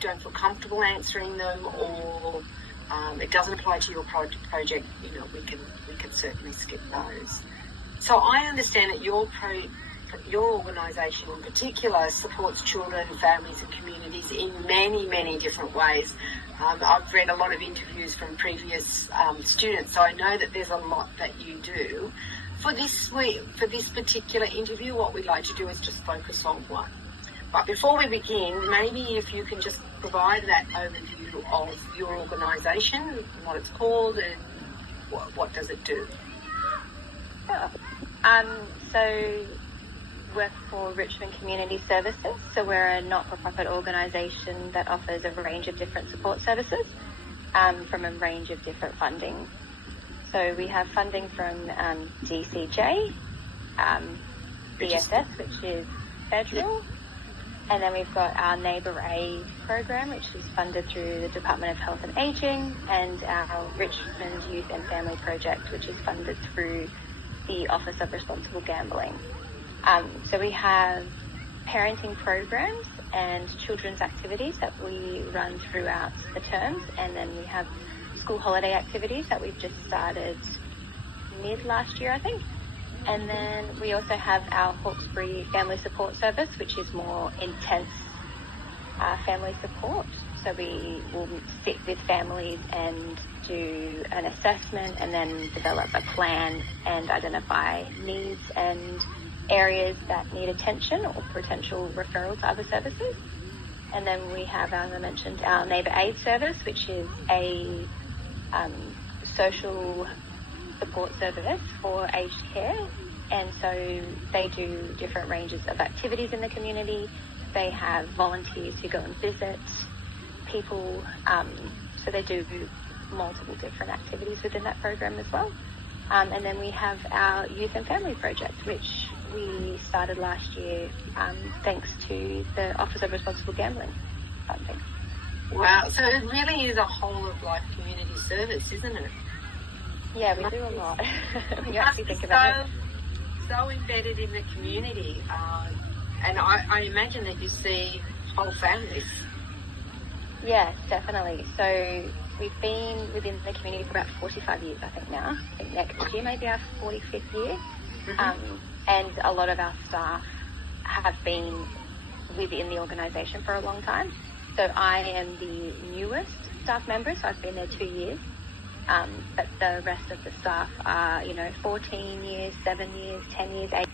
don't feel comfortable answering them, or it doesn't apply to your project, we can certainly skip those. So I understand that your organisation in particular supports children, families and communities in many, many different ways. I've read a lot of interviews from previous students, so I know that there's a lot that you do. For this particular interview, what we'd like to do is just focus on one. But before we begin, maybe if you can just provide that overview of your organisation, what it's called and what does it do. Sure. So work for Richmond Community Services. So we're a not-for-profit organisation that offers a range of different support services from a range of different funding. So we have funding from DCJ, BSS, which is federal, and then we've got our Neighbour Aid program, which is funded through the Department of Health and Ageing, and our Richmond Youth and Family Project, which is funded through the Office of Responsible Gambling. So we have parenting programs and children's activities that we run throughout the terms, and then we have school holiday activities that we've just started mid last year, I think. And then we also have our Hawkesbury Family Support Service, which is more intense family support. So we will sit with families and do an assessment and then develop a plan and identify needs and areas that need attention or potential referral to other services. And then we have, as I mentioned, our Neighbour Aid service, which is a social support service for aged care. And so they do different ranges of activities in the community. They have volunteers who go and visit people. So they do multiple different activities within that program as well. And then we have our Youth and Family Project, which we started last year thanks to the Office of Responsible Gambling funding. Wow, so it really is a whole of life community service, isn't it? Yeah, we do a lot. We actually think about it. So embedded in the community, and I imagine that you see whole families. Yeah, definitely. So we've been within the community for about 45 years, I think now. I think next year may be our 45th year. Mm-hmm. And a lot of our staff have been within the organisation for a long time. So I am the newest staff member, so I've been there 2 years. But the rest of the staff are, 14 years, 7 years, 10 years, 8